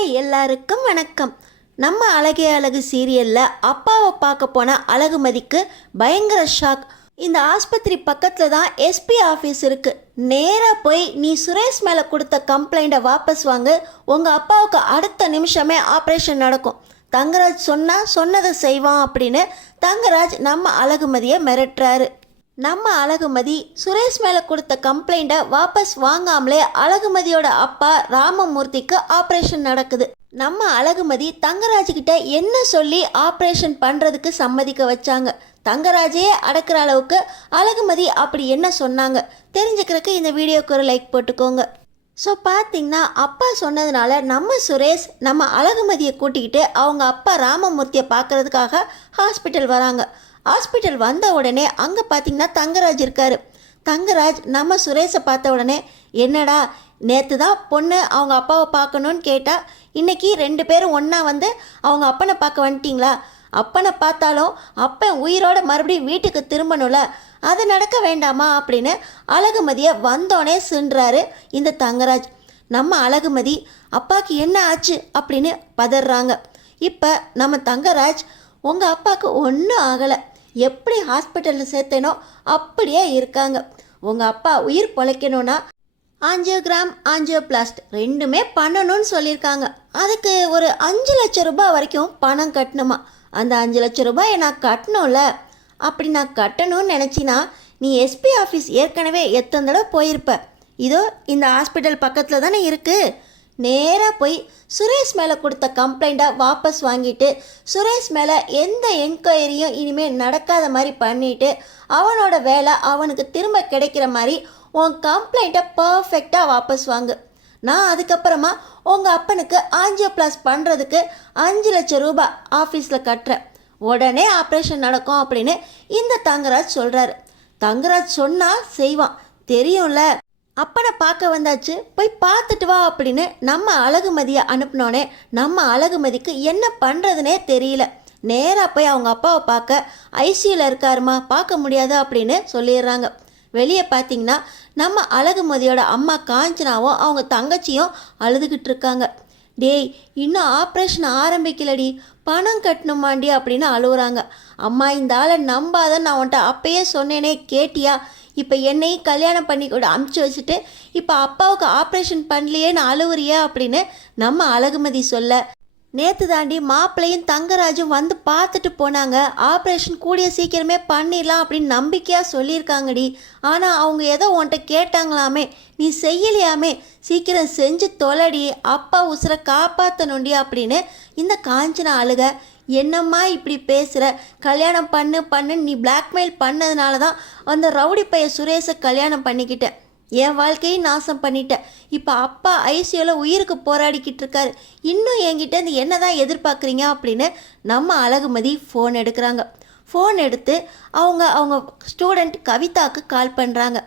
Hi எல்லாருக்கும் வணக்கம். நம்ம அழகே அழகு சீரியலில் அப்பாவை பார்க்க போன அழகுமதிக்கு பயங்கர ஷாக். இந்த ஆஸ்பத்திரி பக்கத்தில் தான் எஸ்பி ஆஃபீஸ் இருக்குது. நேராக போய் நீ சுரேஷ் மேலே கொடுத்த கம்ப்ளைண்ட்டை வாபஸ் வாங்க, உங்கள் அப்பாவுக்கு அடுத்த நிமிஷமே ஆப்ரேஷன் நடக்கும். தங்கராஜ் சொன்னதை செய்வான் அப்படின்னு தங்கராஜ் நம்ம அழகுமதியை மிரட்டுறாரு. நம்ம அழகுமதி சுரேஷ் மேலே கொடுத்த கம்ப்ளைண்ட்டை வாபஸ் வாங்காமலே அழகுமதியோட அப்பா ராமமூர்த்திக்கு ஆப்ரேஷன் நடக்குது. நம்ம அழகுமதி தங்கராஜ்கிட்ட என்ன சொல்லி ஆப்ரேஷன் பண்ணுறதுக்கு சம்மதிக்க வச்சாங்க? தங்கராஜையே அடக்கிற அளவுக்கு அழகுமதி அப்படி என்ன சொன்னாங்க? தெரிஞ்சுக்கிறதுக்கு இந்த வீடியோக்கு ஒரு லைக் போட்டுக்கோங்க. ஸோ பார்த்தீங்கன்னா அப்பா சொன்னதுனால நம்ம சுரேஷ் நம்ம அழகுமதியை கூட்டிக்கிட்டு அவங்க அப்பா ராமமூர்த்தியை பார்க்குறதுக்காக ஹாஸ்பிட்டல் வராங்க. ஹாஸ்பிட்டல் வந்த உடனே அங்கே பார்த்தீங்கன்னா தங்கராஜ் இருக்கார். தங்கராஜ் நம்ம சுரேஷை பார்த்த உடனே, என்னடா நேற்று தான் பொண்ணு அவங்க அப்பாவை பார்க்கணுன்னு கேட்டால் இன்றைக்கி 2 பேரும் ஒன்றா வந்து அவங்க அப்பனை பார்க்க வந்துட்டிங்களா? அப்பனை பார்த்தாலும் அப்பன் உயிரோட மறுபடியும் வீட்டுக்கு திரும்பணும்ல, அது நடக்க வேண்டாமா அப்படின்னு அழகுமதியை வந்தோடனே சென்றாரு இந்த தங்கராஜ். நம்ம அழகுமதி அப்பாவுக்கு என்ன ஆச்சு அப்படின்னு பதறாங்க. இப்போ நம்ம தங்கராஜ், உங்கள் அப்பாவுக்கு ஒன்றும் ஆகலை, எப்படி ஹாஸ்பிட்டலில் சேர்த்தேனோ அப்படியே இருக்காங்க. உங்கள் அப்பா உயிர் பொழைக்கணும்னா ஆஞ்சியோகிராம் ஆஞ்சியோபிளாஸ்ட் 2மே பண்ணணும்னு சொல்லியிருக்காங்க. அதுக்கு ஒரு 5 லட்சம் ரூபாய் வரைக்கும் பணம் கட்டணுமா? அந்த 5 லட்சம் ரூபாயை நான் கட்டணும்ல. அப்படி நான் கட்டணும்னு நினச்சினா நீ எஸ்பி ஆஃபீஸ் ஏற்கனவே எத்தனை தடவை போயிருப்ப. இதோ இந்த ஹாஸ்பிட்டல் பக்கத்தில் தானே இருக்குது. நேராக போய் சுரேஷ் மேலே கொடுத்த கம்ப்ளைண்ட்டை வாபஸ் வாங்கிட்டு சுரேஷ் மேலே எந்த என்கொயரியும் இனிமேல் நடக்காத மாதிரி பண்ணிவிட்டு அவனோட வேலை அவனுக்கு திரும்ப கிடைக்கிற மாதிரி உன் கம்ப்ளைண்ட்டை பர்ஃபெக்டாக வாபஸ் வாங்கு. நான் அதுக்கப்புறமா உங்கள் அப்பனுக்கு ஆஞ்சியோபிளாஸ் பண்ணுறதுக்கு 5 லட்சம் ரூபாய் ஆஃபீஸில் கட்டுறேன், உடனே ஆப்ரேஷன் நடக்கும் அப்படின்னு இந்த தங்கராஜ் சொல்கிறாரு. தங்கராஜ் சொன்னால் செய்வான், தெரியும்ல. அப்பனை பார்க்க வந்தாச்சு, போய் பார்த்துட்டு வா அப்படின்னு நம்ம அழகுமதியை அனுப்பினோன்னே நம்ம அழகுமதிக்கு என்ன பண்ணுறதுனே தெரியல. நேராக போய் அவங்க அப்பாவை பார்க்க ஐசியூவில் இருக்காருமா, பார்க்க முடியாது அப்படின்னு சொல்லிடுறாங்க. வெளியே பார்த்தீங்கன்னா நம்ம அழகுமதியோட அம்மா காஞ்சனாவும் அவங்க தங்கச்சியும் அழுதுகிட்டு இருக்காங்க. டேய், இன்னும் ஆப்ரேஷன் ஆரம்பிக்கலடி, பணம் கட்டணுமாண்டி அப்படின்னு அழுகுறாங்க. அம்மா, இந்த ஆளை நம்பாத, நான் உன்ட்ட அப்பயே சொன்னேனே, கேட்டியா? இப்போ என்னையும் கல்யாணம் பண்ணி கூட அமுச்சு வச்சுட்டு இப்போ அப்பாவுக்கு ஆப்ரேஷன் பண்ணலையேன்னு அழுவுறியா அப்படின்னு நம்ம அழகுமதி சொல்ல, நேற்று தாண்டி மாப்பிள்ளையும் தங்கராஜும் வந்து பார்த்துட்டு போனாங்க, ஆப்ரேஷன் கூடிய சீக்கிரமே பண்ணிடலாம் அப்படின்னு நம்பிக்கையாக சொல்லியிருக்காங்கடி. ஆனால் அவங்க ஏதோ உன்ட்ட கேட்டாங்களாமே, நீ செய்யலையாமே, சீக்கிரம் செஞ்சு தொலைடி, அப்பா உசுரை காப்பாற்றணுண்டி அப்படின்னு இந்த காஞ்சனா அழுக. என்னம்மா இப்படி பேசுகிற? கல்யாணம் பண்ணு நீ பிளாக்மெயில் பண்ணதுனால தான் அந்த ரவுடி பைய சுரேஷை கல்யாணம் பண்ணிக்கிட்டேன், என் வாழ்க்கையை நாசம் பண்ணிட்டேன். இப்போ அப்பா ஐசியூவில் உயிருக்கு போராடிக்கிட்டு இருக்காரு, இன்னும் என்கிட்ட இருந்து என்ன தான் எதிர்பார்க்குறீங்க அப்படின்னு நம்ம அழகுமதி ஃபோன் எடுக்கிறாங்க. ஃபோன் எடுத்து அவங்க ஸ்டூடெண்ட் கவிதாவுக்கு கால் பண்ணுறாங்க.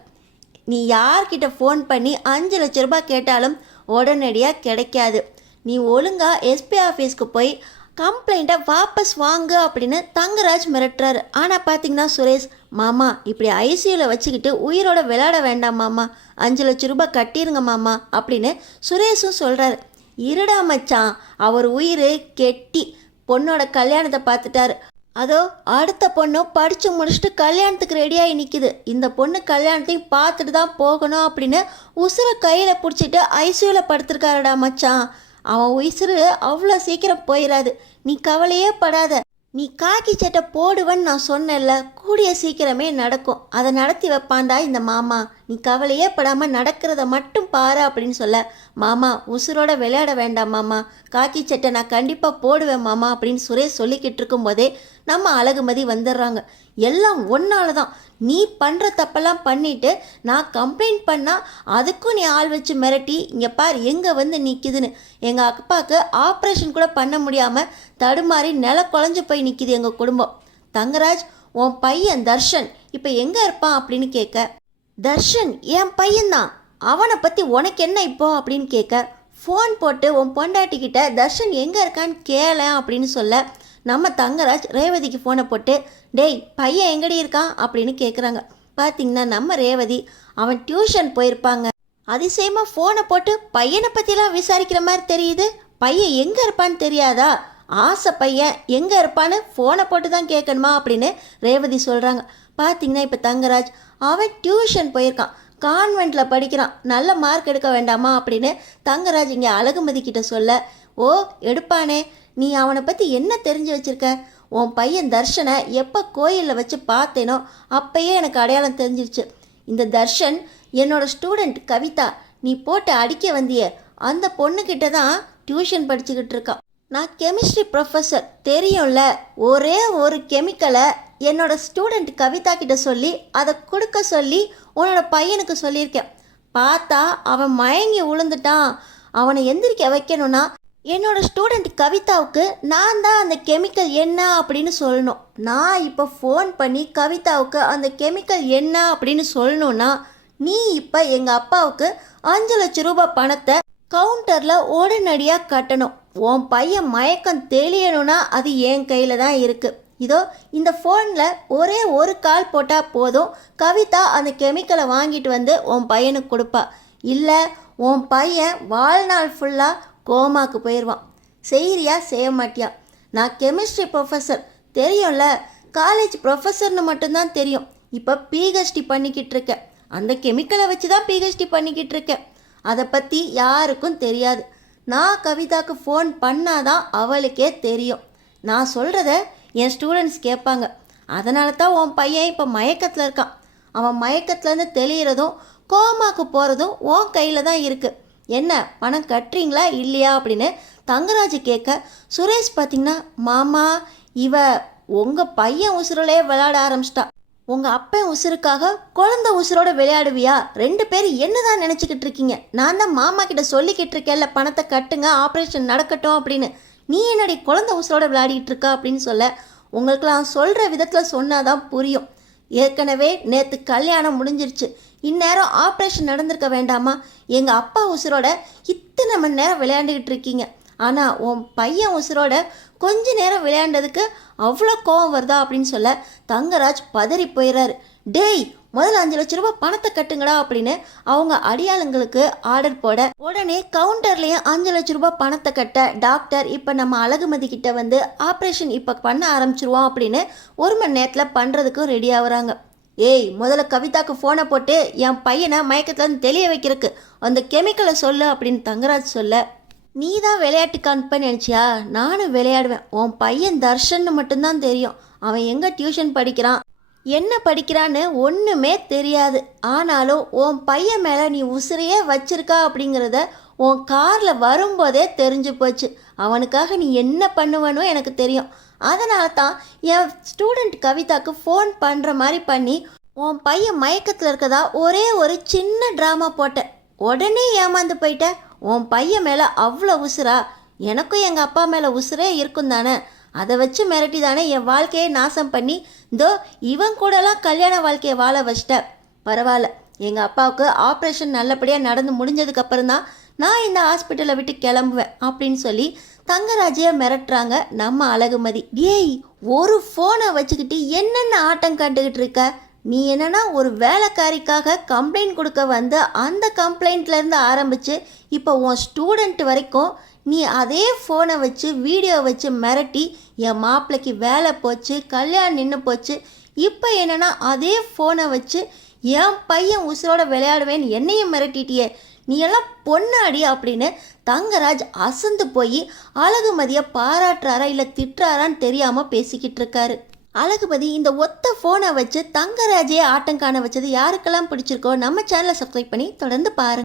நீ யார்கிட்ட ஃபோன் பண்ணி 5 லட்ச ரூபாய் கேட்டாலும் உடனடியாக கிடைக்காது. நீ ஒழுங்காக எஸ்பி ஆஃபீஸ்க்கு போய் கம்ப்ளைண்ட்டை வாபஸ் வாங்கு அப்படின்னு தங்கராஜ் மிரட்டுறாரு. ஆனால் பார்த்தீங்கன்னா சுரேஷ், மாமா இப்படி ஐசியூவில் வச்சுக்கிட்டு உயிரோட விளையாட வேண்டாம் மாமா, 5 லட்சம் ரூபாய் கட்டிருங்க மாமா அப்படின்னு சுரேஷும் சொல்கிறாரு. இருடா மச்சான், அவர் உயிர் கெட்டி பொண்ணோட கல்யாணத்தை பார்த்துட்டாரு. அதோ அடுத்த பொண்ணும் படித்து முடிச்சுட்டு கல்யாணத்துக்கு ரெடியாகி நிற்கிது. இந்த பொண்ணு கல்யாணத்தையும் பார்த்துட்டு தான் போகணும் அப்படின்னு உசுரை கையில் பிடிச்சிட்டு ஐசியூவில் படுத்திருக்காருடா மச்சான். அவன் உயிர் அவ்வளோ சீக்கிரம் போயிடாது, நீ கவலையே படாத. நீ காக்கி சட்டை போடுவன்னு நான் சொன்னேன்ல, கூடிய சீக்கிரமே நடக்கும், அதை நடத்தி வைப்பான்டா இந்த மாமா, நீ கவலையே படாமல் நடக்கிறத மட்டும் பாரு அப்படின்னு சொல்ல, மாமா உசுரோட விளையாட வேண்டாம் மாமா, காக்கி சட்டை நான் கண்டிப்பாக போடுவேன் மாமா அப்படின்னு சுரேஷ் சொல்லிக்கிட்டு இருக்கும்போதே நம்ம அழகுமதி வந்துடுறாங்க. எல்லாம் ஒன்னால தான், நீ பண்ணுற தப்பெல்லாம் பண்ணிவிட்டு நான் கம்ப்ளைண்ட் பண்ணால் அதுக்கும் நீ ஆள் வச்சு மிரட்டி இங்கே பார் எங்கே வந்து நிற்கிதுன்னு. எங்கள் அப்பாவுக்கு ஆப்ரேஷன் கூட பண்ண முடியாமல் தடுமாறி குழஞ்சு போய் நிற்கிது எங்கள் குடும்பம். தங்கராஜ், உன் பையன் தர்ஷன் இப்போ எங்கே இருப்பான் அப்படின்னு கேட்க, தர்ஷன் என் பையன்தான், அவனை பற்றி உனக்கு என்ன இப்போ அப்படின்னு கேட்க, ஃபோன் போட்டு உன் பொண்டாட்டிக்கிட்ட தர்ஷன் எங்கே இருக்கான்னு கேளேன் அப்படின்னு சொல்ல, நம்ம தங்கராஜ் ரேவதிக்கு ஃபோனை போட்டு, டேய் பையன் எங்கடி இருக்கான் அப்படின்னு கேட்குறாங்க. பார்த்திங்கன்னா நம்ம ரேவதி, அவன் டியூஷன் போயிருப்பாங்க, அதிசயமாக ஃபோனை போட்டு பையனை பற்றிலாம் விசாரிக்கிற மாதிரி தெரியுது, பையன் எங்கே இருப்பான்னு தெரியாதா? ஆசை பையன் எங்கே இருப்பான்னு ஃபோனை போட்டு தான் கேட்கணுமா அப்படின்னு ரேவதி சொல்கிறாங்க. பார்த்தீங்கன்னா இப்போ தங்கராஜ் அவன் டியூஷன் போயிருக்கான், கான்வெண்ட்டில் படிக்கிறான், நல்ல மார்க் எடுக்க வேண்டாமா அப்படின்னு தங்கராஜ் இங்கே அழகுமதி கிட்ட சொல்ல, ஓ எடுப்பானே, நீ அவனை பற்றி என்ன தெரிஞ்சு வச்சிருக்க? உன் பையன் தர்ஷனை எப்போ கோயிலில் வச்சு பார்த்தேனோ அப்பயே எனக்கு அடையாளம் தெரிஞ்சிருச்சு. இந்த தர்ஷன் என்னோட ஸ்டூடெண்ட் கவிதா, நீ போட்டு அடிக்க வந்தியே அந்த பொண்ணுக்கிட்ட தான் டியூஷன் படிச்சுக்கிட்டு இருக்கான். நான் கெமிஸ்ட்ரி ப்ரொஃபஸர் தெரியும்ல, ஒரே ஒரு கெமிக்கலை என்னோட ஸ்டூடெண்ட் கவிதா கிட்ட சொல்லி அதை கொடுக்க சொல்லி உன்னோட பையனுக்கு சொல்லியிருக்கேன். பார்த்தா அவன் மயங்கி விழுந்துட்டான். அவனை எந்திரிக்க வைக்கணும்னா என்னோட ஸ்டூடெண்ட் கவிதாவுக்கு நான் தான் அந்த கெமிக்கல் என்ன அப்படின்னு சொல்லணும். நான் இப்போ ஃபோன் பண்ணி கவிதாவுக்கு அந்த கெமிக்கல் என்ன அப்படின்னு சொல்லணும்னா நீ இப்போ எங்கள் அப்பாவுக்கு 5 லட்சம் ரூபாய் பணத்தை கவுண்டரில் உடனடியாக கட்டணும். உன் பையன் மயக்கம் தெளியணும்னா அது என் கையில் தான் இருக்குது. இதோ இந்த ஃபோனில் ஒரே ஒரு கால் போட்டால் போதும், கவிதா அந்த கெமிக்கலை வாங்கிட்டு வந்து உன் பையனுக்கு கொடுப்பா. இல்லை உன் பையன் வாழ்நாள் ஃபுல்லாக கோமாக்கு போயிடுவான். செய்கிறியா செய்ய மாட்டியா? நான் கெமிஸ்ட்ரி ப்ரொஃபஸர் தெரியும்ல, காலேஜ் ப்ரொஃபஸர்னு மட்டும்தான் தெரியும். இப்போ பிஹெச்டி பண்ணிக்கிட்டு இருக்கேன். அந்த கெமிக்கலை வச்சு தான் பிஹெச்டி பண்ணிக்கிட்டு இருக்கேன். அதை பற்றி யாருக்கும் தெரியாது. நான் கவிதாக்கு ஃபோன் பண்ணாதான் அவளுக்கே தெரியும். நான் சொல்கிறத என் ஸ்டூடெண்ட்ஸ் கேட்பாங்க. அதனால தான் உன் பையன் இப்போ மயக்கத்தில் இருக்கான். அவன் மயக்கத்துலேருந்து தெளிகிறதும் கோமாக்கு போகிறதும் உன் கையில் தான் இருக்குது. என்ன பணம் கட்டுறீங்களா இல்லையா அப்படின்னு தங்கராஜ் கேட்க, சுரேஷ் பார்த்திங்கன்னா, மாமா இவ உங்கள் பையன் உசுரோலே விளையாட ஆரம்பிச்சிட்டா. உங்கள் அப்பன் உசுருக்காக குழந்தை உசுரோட விளையாடுவியா? 2 பேர் என்ன தான் நினச்சிக்கிட்டு இருக்கீங்க? நான் தான் மாமா கிட்ட சொல்லிக்கிட்டு இருக்கேன்ல, பணத்தை கட்டுங்க, ஆப்ரேஷன் நடக்கட்டும் அப்படின்னு. நீ என்னடி குழந்தை உசுரோட விளையாடிட்டு இருக்கா அப்படின்னு சொல்ல, உங்களுக்கு நான் சொல்கிற விதத்தில் சொன்னாதான் புரியும். ஏற்கனவே நேற்று கல்யாணம் முடிஞ்சிருச்சு, இந்நேரம் ஆப்ரேஷன் நடந்திருக்க வேண்டாமா? எங்கள் அப்பா உசுரோட இத்தனை மணி நேரம் விளையாண்டுக்கிட்டு இருக்கீங்க. ஆனால் உன் பையன் உசுரோட கொஞ்ச நேரம் விளையாண்டதுக்கு அவ்வளோ கோவம் வருதா அப்படின்னு சொல்ல தங்கராஜ் பதறி போயிடுறாரு. டேய் முதல்ல 5 லட்சம் ரூபாய் பணத்தை கட்டுங்கடா அப்படின்னு அவங்க அடியாளுங்களுக்கு ஆர்டர் போட, உடனே கவுண்டர்லேயும் 5 லட்சம் ரூபாய் பணத்தை கட்ட டாக்டர் இப்போ நம்ம அழகுமதி கிட்ட வந்து ஆப்ரேஷன் இப்போ பண்ண ஆரம்பிச்சிருவோம் அப்படின்னு 1 மணி நேரத்தில் பண்ணுறதுக்கும் ரெடி ஆகுறாங்க. ஏய் முதல்ல கவிதாக்கு ஃபோனை போட்டு என் பையனை மயக்கத்துலேருந்து தெளிய வைக்கிறதுக்கு அந்த கெமிக்கலை சொல்லு அப்படின்னு தங்கராஜ் சொல்ல, நீ தான் விளையாட்டு காண்பேன்னு நினச்சியா? நானும் விளையாடுவேன். உன் பையன் தர்ஷன்னு மட்டும்தான் தெரியும். அவன் எங்கே டியூஷன் படிக்கிறான், என்ன படிக்கிறான்னு ஒன்றுமே தெரியாது. ஆனாலும் உன் பையன் மேலே நீ உசுரையே வச்சிருக்கா அப்படிங்கிறத உன் காரில் வரும்போதே தெரிஞ்சு போச்சு. அவனுக்காக நீ என்ன பண்ணுவனோ எனக்கு தெரியும். அதனால தான் என் ஸ்டூடெண்ட் கவிதாக்கு ஃபோன் பண்ணுற மாதிரி பண்ணி உன் பையன் மயக்கத்தில் இருக்கதா ஒரே ஒரு சின்ன ட்ராமா போட்டேன். உடனே ஏமாந்து போயிட்ட. உன் பையன் மேலே அவ்வளோ உசுரா? எனக்கும் எங்கள் அப்பா மேலே உசுரே இருக்கும் தானே. அதை வச்சு மிரட்டி தானே என் வாழ்க்கையை நாசம் பண்ணி இதோ இவன் கூடலாம் கல்யாண வாழ்க்கையை வாழ வச்சிட்ட. பரவாயில்ல, எங்கள் அப்பாவுக்கு ஆப்ரேஷன் நல்லபடியாக நடந்து முடிஞ்சதுக்கப்புறம் தான் நான் இந்த ஹாஸ்பிட்டலை விட்டு கிளம்புவேன் அப்படின்னு சொல்லி தங்கராஜையை மிரட்டுறாங்க நம்ம அழகுமதி. ஏய் ஒரு ஃபோனை வச்சுக்கிட்டு என்னென்ன ஆட்டம் கண்டுக்கிட்டு இருக்க? நீ என்னன்னா ஒரு வேலைக்காரிக்காக கம்ப்ளைண்ட் கொடுக்க வந்து அந்த கம்ப்ளைண்ட்லேருந்து ஆரம்பித்து இப்போ உன் ஸ்டூடெண்ட் வரைக்கும் நீ அதே ஃபோனை வச்சு வீடியோ வச்சு மிரட்டி என் மாப்பிள்ளைக்கு வேலை போச்சு, கல்யாணம் நின்று போச்சு. இப்போ என்னென்னா அதே ஃபோனை வச்சு என் பையன் உசுரோட விளையாடுவேன்னு என்னையும் மிரட்டிட்டியே, நீ எல்லாம் பொண்ணாடி அப்படின்னு தங்கராஜ் அசந்து போய் அழகுமதியை பாராட்டுறாரா இல்லை திட்டுறாரான்னு தெரியாமல் பேசிக்கிட்டு இருக்காரு. அழகுமதி இந்த ஒத்த ஃபோனை வச்சு தங்கராஜே ஆட்டம் காண வச்சது யாருக்கெல்லாம் பிடிச்சிருக்கோ நம்ம சேனலை சப்ஸ்கிரைப் பண்ணி தொடர்ந்து பாருங்கள்.